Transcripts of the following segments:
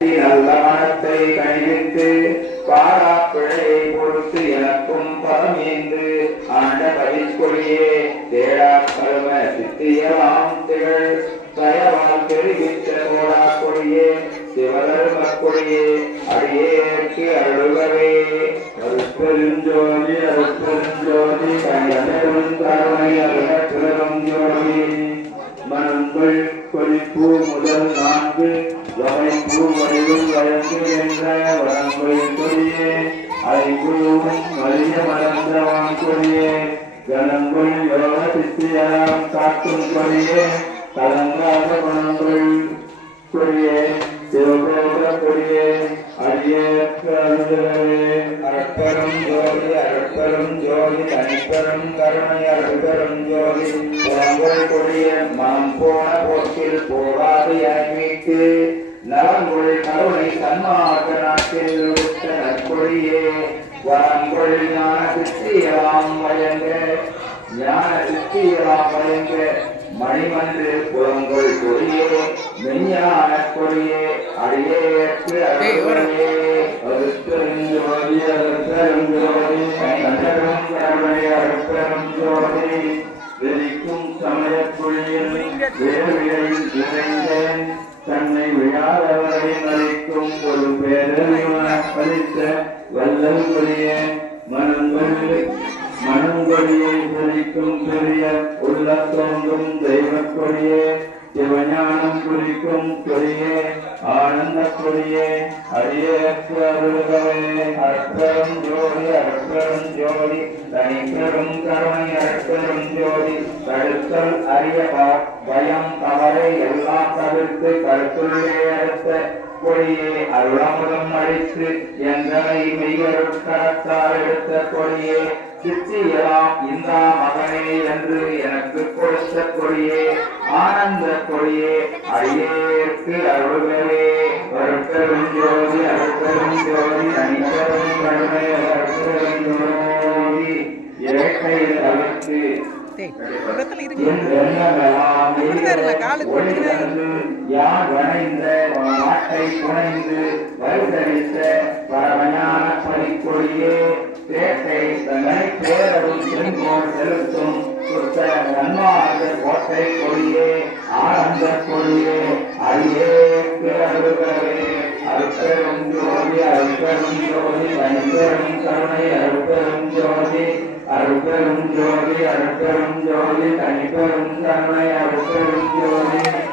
நல்ல மனத்தை கணிவித்து பாராப்பிழையை பொறுத்து எனக்கும் பரமேந்து ஆண்ட பதிக்கொடியே தேடா கரும சித்தியலாம் திகழ் தயவால் தெரிவித்த கோடா கொடியே சிவதர்ம கொடியே அடியேற்கு அருள்கவே அருட்பெருஞ்சோதி அருட்பெருஞ்சோதி கயனரும் கருணை அருட்பெரும் ஜோதி மனங்கள் கொழிப்பு முதல் 4 வகைப்பு வடிவும் வழக்கு என்ற வரங்கள் கொடியே ஐம்பும் வலிய மலர்ந்தவான் கொடியே கணங்கள் யோக சித்தியாம் காட்டும் கொடியே கலங்காத குணங்கள் கொடியே சிவபோக கொடியே அடியேற்க அருள்கவே அற்பரும் ஜோதி தனிப்பெரும் கருணை அருள்பெரும் ஜோதி புறங்கள் கொடிய மனம் போன போக்கில் போகாது மீட்டு நலங்கொள் கருணை சன்மார்க்க நாட்டில் விடுத்த நற்கொடியே வரங்கொள் ஞான சித்தியலாம் வழங்க மணிமன்று புறங்கொள் கொடியே மெஞ்ஞான கொடியே அடியேற்கு அருள்கவே அருட்பெருஞ்சோதி அருட்பெருஞ்சோதி தனிப்பெரும் கருணை அருட்பெரும் ஜோதி வெறிக்கும் சமயக்குழியில் வேர்வையில் நிறைந்தேன் தன்னை விழாதவரை மறைக்கும் ஒரு பேரறிவான பறித்த வல்லல் கொடியே மனங்கொடியை குறிக்கும் பெரிய உள்ள தோன்றும் தெய்வ கொடியே சிவஞானம் குறிக்கும் கொடியே ஆனந்த கொடியே அடியேற்கு அருள்கவே அற்பெரும் ஜோதி தனிப்பெரும் கருணை அற்பெரும் ஜோதி தடுத்தல் அறிய பயம் தவறை எல்லாம் தவிர்த்து கருத்துள்ளே அடுத்த கொடியே அருளமுதம் அடித்து எங்களை மெய்யருட்கரத்தால் எடுத்த கொடியே சித்தியலாம் இந்த மகனே என்று எனக்கு கொடுத்த கொடியே ஆனந்த கொடியே அடியேற்கு அருள்கவே அருட்பெரும் ஜோதி தனிப்பெரும் கருணை அருட்பெரும் ஜோதி இறக்கையில் அழைத்து யார் வணைந்த நாட்டை புனைந்து வருதளித்த பரமஞான பணிக்கொடியே பேட்டை தன்னை பேரரும் செங்கோல் செலுத்தும் நன்மார்ந்த கோட்டை கொடியே ஆனந்த கொடியே அடியேற்கு அருள்கவே அருட்பெரும் ஜோதி தனிப்பெரும் கருணை அருட்பெரும் ஜோதி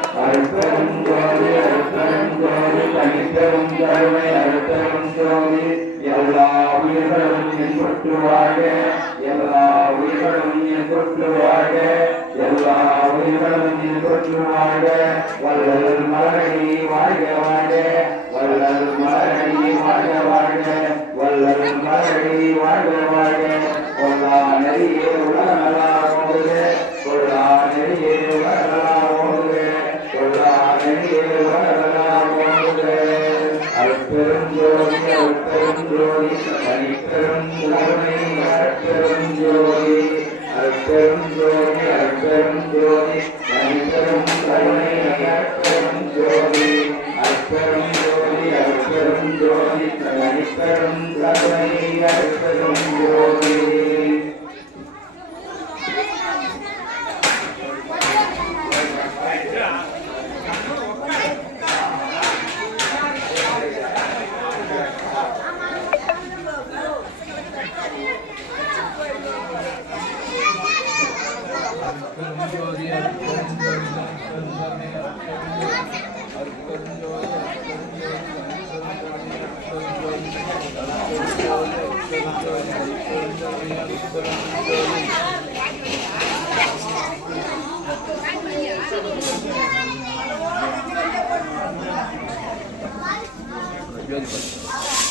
தனிப்பெரும் கருணை அருட்பெரும் ஜோதி தனிப்பெரும் கருணை அருட்பெரும் ஜோதி எல்லா உயிர்களும் என்பட்டு வாழ எல்லா உயிர்களும் என்பட்டு வாழ எல்லா உயிர்களும் என்பட்டு வாழ வள்ளல் மலரடி வாழ்க வாழ வள்ளல் மலரடி வாழ்க வாழ வள்ளல் மலரடி வாழ்க வாழ கொல்லா நெறியே உலகலாம் ஓடுக கொல்லா நெறியே உலகலாம் ஓடுக கொல்லா நெறியே உலகலாம் ஓடுக அருட்பெரும் ஜோதி தனிப்பெரும் கருணை அருட்பெரும் ஜோதி தனிப்பெரும் கருணை அருட்பெரும் ஜோதி அருட்பெரும் ஜோதி தனிப்பெரும் கருணை அருட்பெரும் ஜோதி Good.